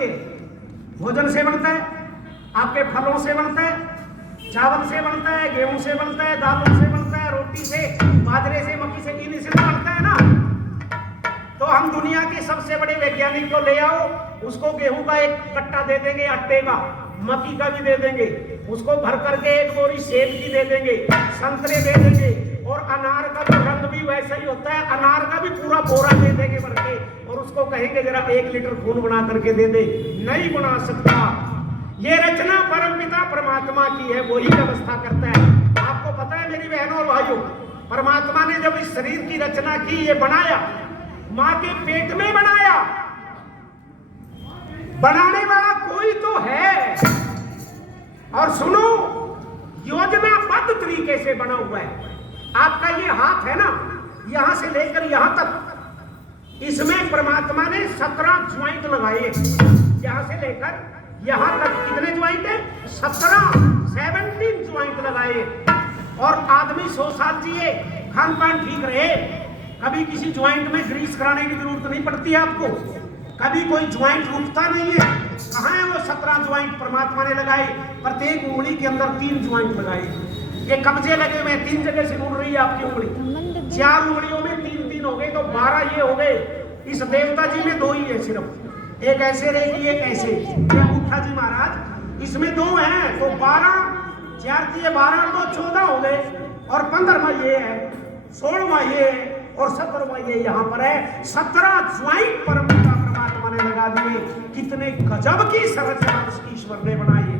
से भोजन से बनता है, आपके फलों से बनता है, चावल से बनता है, गेहूं से बनता है, दालों से बनता है, रोटी से, बाजरे से, मक्की से, इन से बनता है ना। तो हम दुनिया के सबसे बड़े वैज्ञानिक को ले आओ, उसको गेहूं का एक कट्टा दे देंगे आटे का, मक्की का भी दे देंगे, उसको भर करके एक बोरी सेब की दे देंगे, संतरे दे देंगे, और अनार का तो रंग भी वैसा ही होता है, अनार का भी पूरा बोरा दे देंगे भर के, और उसको कहेंगे जरा 1 लीटर खून बना करके दे दे, नहीं बना सकता। ये रचना परमपिता परमात्मा की है, वही व्यवस्था करता है। आपको पता है मेरी बहनों और भाइयों, परमात्मा ने जब इस शरीर की रचना की, ये बनाया, मां के पेट में बनाया, बनाने वाला कोई तो है। और सुनो, योजनाबद्ध तरीके से बना हुआ है। आपका ये हाथ है ना, यहां से लेकर यहां तक, इसमें परमात्मा ने 17 ज्वाइंट लगाए। यहां से लेकर यहां तक कितने ज्वाइंट है? 17 ज्वाइंट लगाए। और आदमी 100 साल जिए, खान पान ठीक रहे, कभी किसी ज्वाइंट में ग्रीस कराने की जरूरत नहीं पड़ती है आपको, कभी कोई ज्वाइंट रुकता नहीं है। कहां है वो 17 ज्वाइंट परमात्मा ने लगाए? प्रत्येक उंगली के अंदर 3 ज्वाइंट लगाए। ये कब्जे लगे हुए 3 जगह से मुड़ रही है आपकी उंगली, 4 उंगलियों में 3 हो गए, तो 12 ये हो गए। इस देवता जी में 2 ही है सिर्फ, एक ऐसे रहेगी, एक ऐसे। ये अंगूठा जी महाराज, इसमें 2 हैं, तो 12, 4 दिए 12, तो 14 हो गए। और 15वां ये है, 16वां ये है, और 17वां ये यहाँ पर है। 17 ज्वाइंट परमपिता परमात्मा ने लगा दिए। कितने गजब की संरचना उसकी ईश्वर ने बनाई है,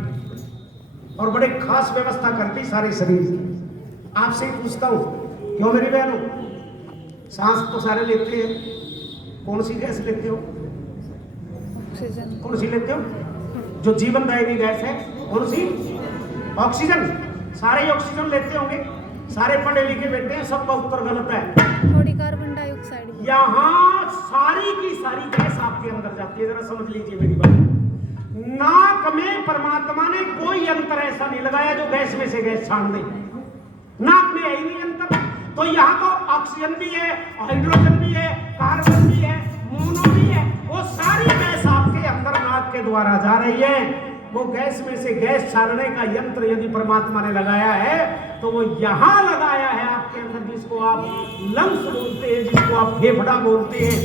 और बड़े खास व्यवस्था करती सारे शरीर की। आपसे पूछता हूं, क्यों मेरी बहनों, सांस तो सारे लेते हैं, कौन सी गैस लेते हो? ऑक्सीजन। कौन सी लेते हो? जो जीवनदायिनी गैस है, कौन सी? ऑक्सीजन। सारे ही ऑक्सीजन लेते होंगे, सारे पढ़े लिखे बैठे हैं, सबका उत्तर गलत है। थोड़ी कार्बन डाइऑक्साइड। यहाँ सारी की सारी गैस आपके अंदर जाती है, जरा समझ लीजिए मेरी बात। नाक में परमात्मा ने कोई यंत्र ऐसा नहीं लगाया जो गैस में से गैस छान दे, नाक में है ही नहीं यंत्र। तो यहाँ तो ऑक्सीजन भी है, हाइड्रोजन भी है, कार्बन भी है, मोनो भी है, वो सारी गैस आपके अंदर नाक के द्वारा जा रही है। वो गैस में से गैस छानने का यंत्र यदि परमात्मा ने लगाया है, तो वो यहां लगाया है आपके अंदर, जिसको आप लंग्स बोलते हैं, जिसको आप फेफड़ा बोलते हैं।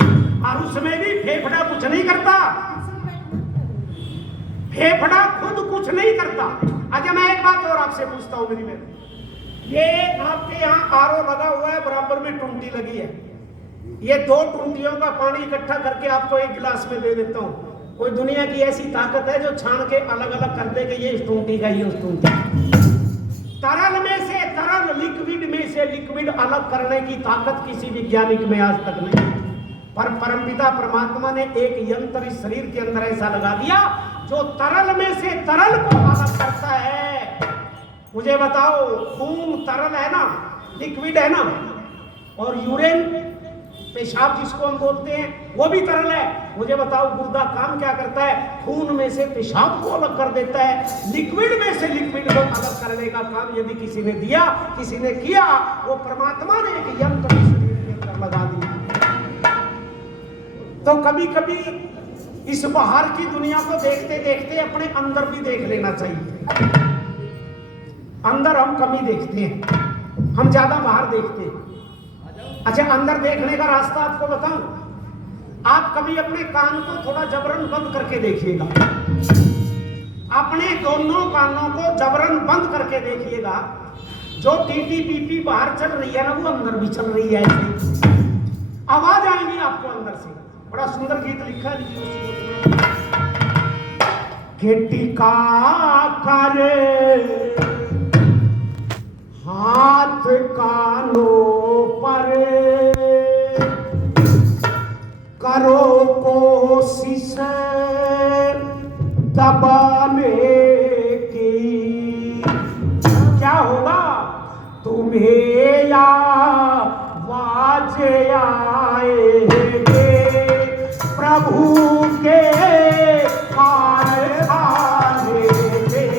और उसमें भी फेफड़ा कुछ नहीं करता, फेफड़ा खुद कुछ नहीं करता। अच्छा, मैं एक बात और आपसे पूछता हूं मेरी बहन, ये आपके यहाँ आरओ लगा हुआ है, बराबर में टूंटी लगी है, ये 2 टूंटियों का पानी इकट्ठा करके आपको एक गिलास में दे देता हूं। कोई दुनिया की ऐसी ताकत है जो छान के अलग अलग कर दे कि ये इस टूंटी का, ये उस टूंटी? तरल में से तरल, लिक्विड में से लिक्विड अलग करने की ताकत किसी वैज्ञानिक में आज तक नहीं। पर परमपिता परमात्मा ने एक यंत्र इस शरीर के अंदर ऐसा लगा दिया जो तरल में से तरल को अलग करता है। मुझे बताओ, खून तरल है ना, लिक्विड है ना, और यूरिन, पेशाब जिसको हम बोलते हैं, वो भी तरल है। मुझे बताओ, गुर्दा काम क्या करता है? खून में से पेशाब को अलग कर देता है। लिक्विड में से लिक्विड को अलग करने का काम यदि किसी ने दिया, किसी ने किया, वो परमात्मा ने एक यंत्र शरीर के अंदर लगा दिया। तो कभी कभी इस बाहर की दुनिया को देखते देखते अपने अंदर भी देख लेना चाहिए। अंदर हम कम ही देखते हैं, हम ज्यादा बाहर देखते हैं। अच्छा, अंदर देखने का रास्ता आपको बताऊं, आप कभी अपने कान को थोड़ा जबरन बंद करके देखिएगा, अपने दोनों कानों को जबरन बंद करके देखिएगा। जो टीटी पीपी बाहर चल रही है ना, वो अंदर भी चल रही है, ऐसे आवाज आएगी आपको अंदर से। बड़ा सुंदर गीत लिखा है, टिका करे हाथ कानों पर, करो कोशिश दबाने की, क्या होगा? तुम्हें आवाज आएंगे प्रभु के कारखाने में।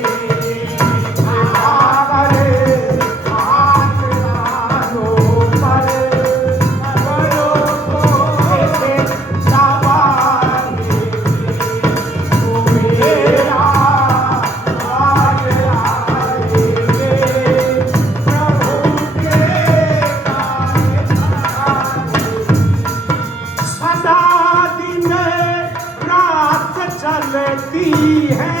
चलती है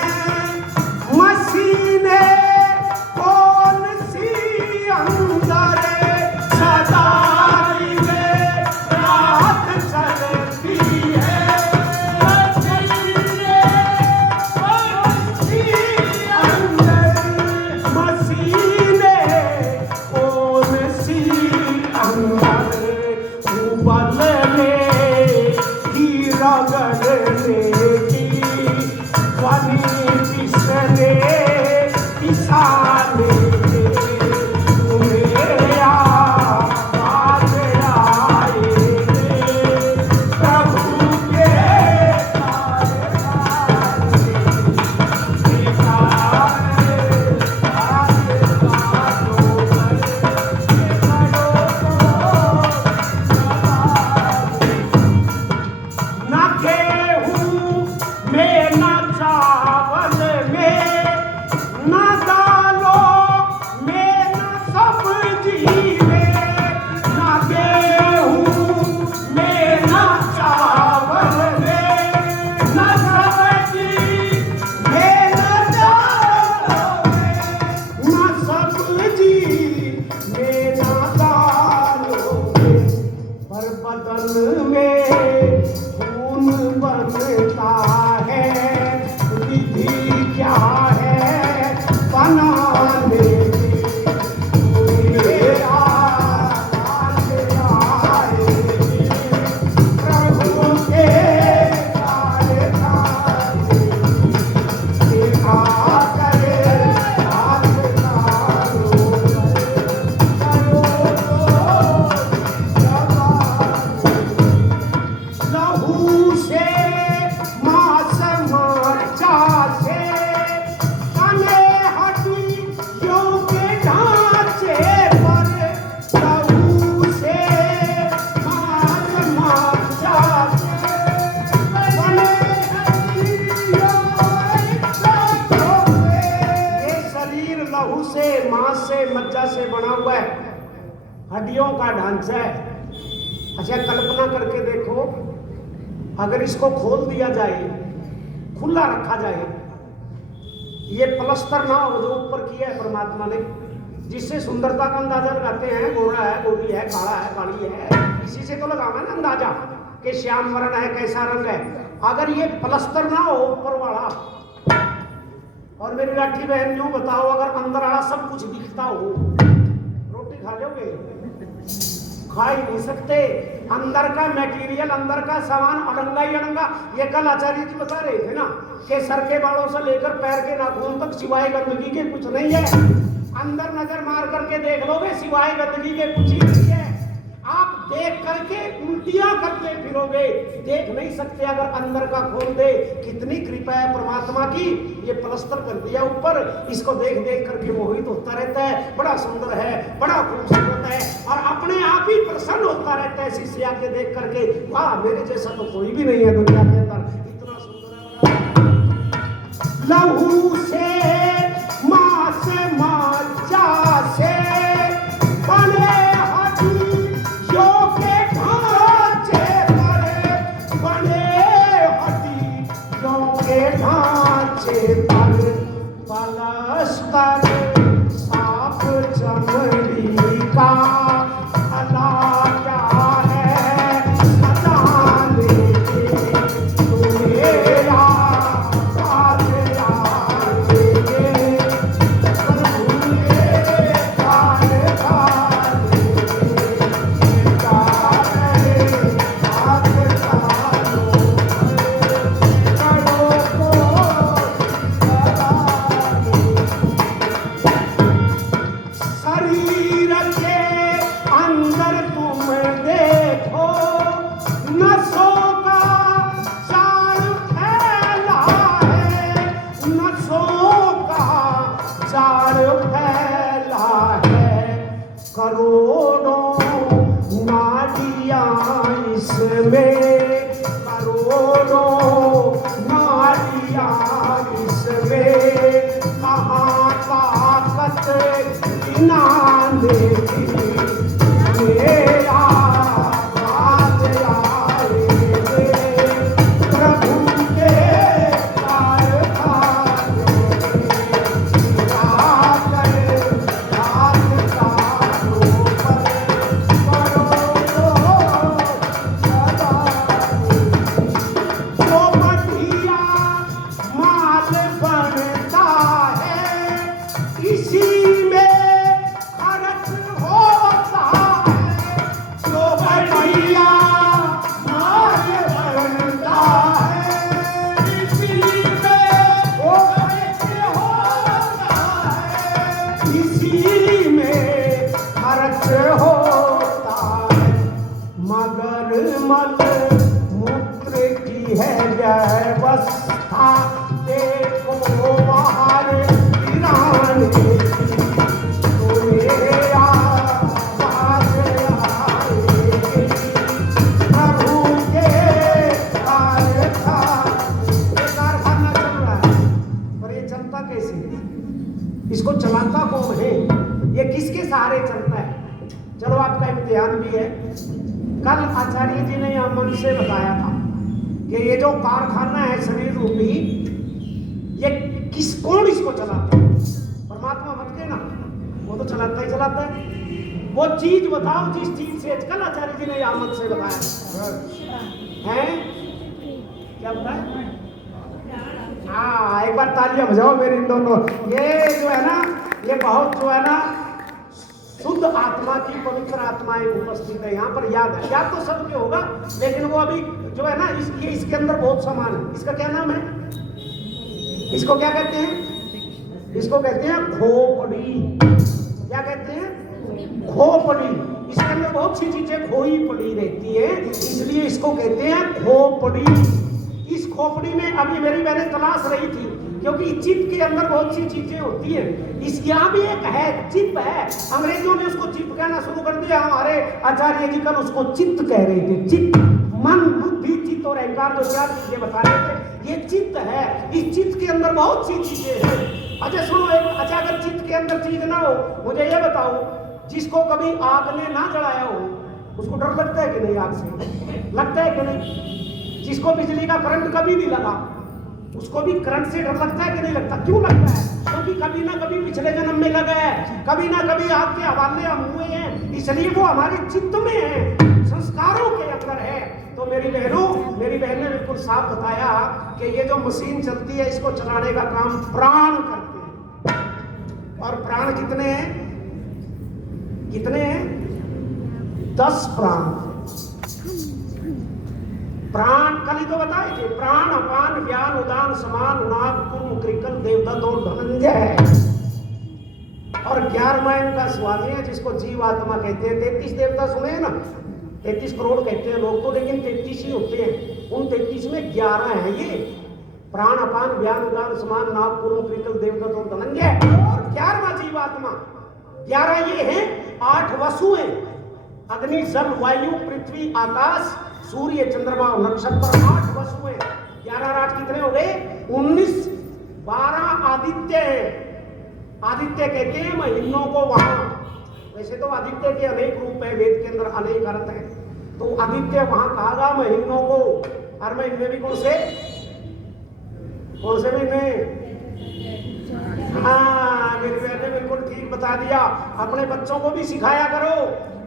मशीनें कौन सी अंदर सदा रात चलती है मशीनें कौन सी अंदर उबलने की रगड़ने की पानी पिसने पिसाने तुम्हें आवाज आएंगे प्रभु के ना गेहूं में ना चावल में ना दालों में ना सब्जी में ना गेहूं में ना चावल में ना सब्जी में ना दालों में ना सब्जी में ना दालों में पर बदन में खून बनता है विधि क्या है बनाने की तुम्हें आवाज आएगी प्रभु के कारखाने देखा करे हाथ तारो करो लहू से मांस मज्जा से तने हड्डियों के ढांचे पर लहू से मांस मज्जा से तने हड्डियों के ढांचों पे ये शरीर लहू से मांस से मज्जा से बना हुआ है हड्डियों का ढांचा है। अच्छा कल्पना करके देखो अगर इसको खोल दिया जाए खुला रखा जाए ये प्लस्तर ना हो जो ऊपर किया है परमात्मा ने जिससे सुंदरता का अंदाजा लगाते हैं गोरा है गोरी है काला है काली है इसी से तो लगाना ना अंदाजा कि श्याम वर्ण है कैसा रंग है। अगर ये प्लस्तर ना हो ऊपर वाला और मेरी लाठी बहन यूं बताओ अगर अंदर वाला सब कुछ दिखता हो रोटी खा लोगे खा ही नहीं सकते। अंदर का मटेरियल अंदर का सामान अड़ंगा ही अड़ंगा। ये कल आचार्य जी बता रहे थे ना कि सर के बालों से लेकर पैर के नाखून तक सिवाय गंदगी के कुछ नहीं है। अंदर नजर मार करके देख लोगे सिवाय गंदगी के कुछ ही नहीं है। आप देख करके उल्टियां करते फिरोगे देख नहीं सकते अगर अंदर का खोल दे। कितनी कृपा है परमात्मा की। ये प्लस्तर कर दिया ऊपर इसको देख देख करके मोहित होता रहता है बड़ा सुंदर है बड़ा खूबसूरत है और अपने आप ही प्रसन्न होता रहता है शीशे आके देख करके वाह मेरे जैसा तो कोई भी नहीं है दुनिया के अंदर इतना सुंदर है। लहू से मांस मज्जा से बने हड्डियों के ढांचे पर बने हड्डियों के ढांचे पर प्लस्तर साफ चमड़ी का भला क्या है सजाने की तुम्हें आवाज आएंगे प्रभु के कारखाने देखा करे हाथ तारो करो को शरीर के अंदर तुम देखो नसों का जाल फैला है नसों का जाल फैला है करोड़ों नाड़ियां इसमें करोड़ों नाड़ियां इसमें कहाँ ताकत गिनाने की मेरा बात आएंगे प्रभु के कारखाने था देखो बाहर वीराने की, तो मेरे आवाज आएगी प्रभु के कारखाना चल रहा है, पर ये चलता कैसे? इसको चलाता कौन है? ये किसके सहारे चलता है? चलो आपका इम्तिहान भी है। कल आचार्य जी ने यहां मन से बताया था कि ये जो कारखाना है शरीर रूपी, ये कौन इसको चलाता है? परमात्मा मत के ना, वो तो चलाता ही चलाता है। वो चीज बताओ जिस चीज से, कल आचार्य जी ने यहां मन से बताया है। क्या बताया? हाँ, एक बार तालियां बजाओ मेरे इन दोनों। ये जो है ना, ये बहुत जो है ना शुद्ध आत्मा की, पवित्र आत्माएं उपस्थित है यहाँ पर। याद है, याद तो सबके होगा, लेकिन वो अभी जो है ना ये इसके अंदर बहुत समान है। इसका क्या नाम है? इसको क्या कहते हैं? इसको कहते हैं खोपड़ी। क्या कहते हैं? खोपड़ी। इसके अंदर बहुत सी चीजें खोई पड़ी रहती है, इसलिए इसको कहते हैं खोपड़ी। इस खोपड़ी में अभी मेरी मैंने तलाश रही थी, क्योंकि चिप के अंदर बहुत सी चीजें होती हैं। इस यहाँ भी एक है, चिप है। अंग्रेजों ने उसको चिप कहना शुरू कर दिया। हमारे आचार्य जी कल उसको चित्त कह रहे थे। चित्त, मन, बुद्धि, चित्त और अहंकार, जो चार चीजें बता रहे थे, ये चित्त है। इस चित्त के अंदर बहुत सी चीजें हैं। अच्छा सुनो, एक अच्छा अगर चित्त के अंदर चीज ना हो, मुझे ये बताओ, जिसको कभी आग ने ना जलाया हो उसको डर लगता है कि नहीं? आग से लगता है कि नहीं? जिसको बिजली का करंट कभी नहीं लगा उसको भी करंट से डर लगता है कि नहीं लगता? क्यों लगता है? क्योंकि कभी ना कभी पिछले जन्म में लगा है, कभी ना कभी आग के हवाले हम हुए हैं, इसलिए वो हमारे चित्त में है, संस्कारों के अंदर है। तो मेरी बहनों, मेरी बहन ने बिल्कुल साफ बताया कि ये जो मशीन चलती है, इसको चलाने का काम प्राण करते हैं। और प्राण कितने हैं? कितने हैं? 10 प्राण। प्राण कल ही तो बताए थे, प्राण, अपान, व्यान, उदान, समान, नाग, कुंभ, कृकल, देवदत्त और धनंजय। और 11वां इनका स्वामी है, जिसको जीवात्मा कहते हैं। 33 देवता सुने हैं ना? 33 करोड़ कहते हैं लोग तो, लेकिन 33 ही होते हैं। उन 33 में 11 हैं ये, प्राण, अपान, व्यान, उदान, समान, नाग, कुंभ, कृकल, देवदत्त और धनंजय। और 11वां जीवात्मा। 11 ये हैं। 8 वसु हैं, अग्नि, जल, वायु, पृथ्वी, आकाश, सूर्य, चंद्रमा और नक्षत्र। 8 वसु हैं। 11 और 8 कितने हो गए? 19। 12 आदित्य है। आदित्य कहते हैं महीनों को। वहां वैसे तो आदित्य के अनेक रूप है, वेद के अंदर अनेक अर्थ है, तो आदित्य वहां कहा गया महीनों को। हर महीने भी कौन से महीने? हाँ, मेरी बहन ने बिल्कुल ठीक बता दिया। अपने बच्चों को भी सिखाया करो।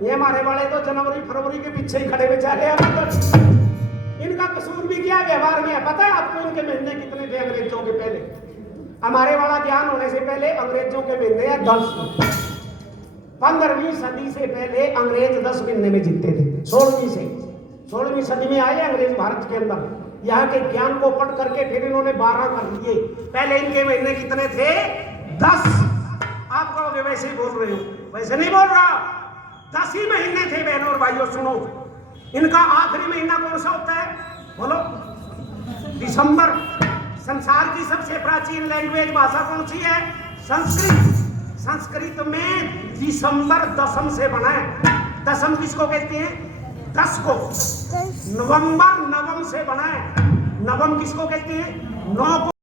ये हमारे वाले तो जनवरी फरवरी के पीछे ही खड़े बेचारे हैं। इनका कसूर भी क्या व्यवहार में है पता है आपको? इनके महीने कितने थे अंग्रेजों के पहले? हमारे वाला ज्ञान होने से पहले अंग्रेजों के महीने हैं 10। 15वीं सदी से पहले अंग्रेज 10 महीने में जीतते थे। 16वीं सदी में आए अंग्रेज भारत के अंदर। यहाँ के ज्ञान को पढ़ करके फिर इन्होंने 12 कर लिए। पहले इनके महीने कितने थे? 10। आप कहोगे वैसे ही बोल रहे हो, वैसे नहीं बोल रहा। 10 ही महीने थे बहनों और भाइयों। सुनो, इनका आखिरी महीना कौन सा होता है? बोलो। दिसंबर। संसार की सबसे प्राचीन लैंग्वेज भाषा कौन सी है? संस्कृत। संस्कृत में दिसंबर दशम से बना है। दशम किसको कहते हैं? 10 को। नवंबर नवम से बना है। नवम किसको कहते हैं? 9 को।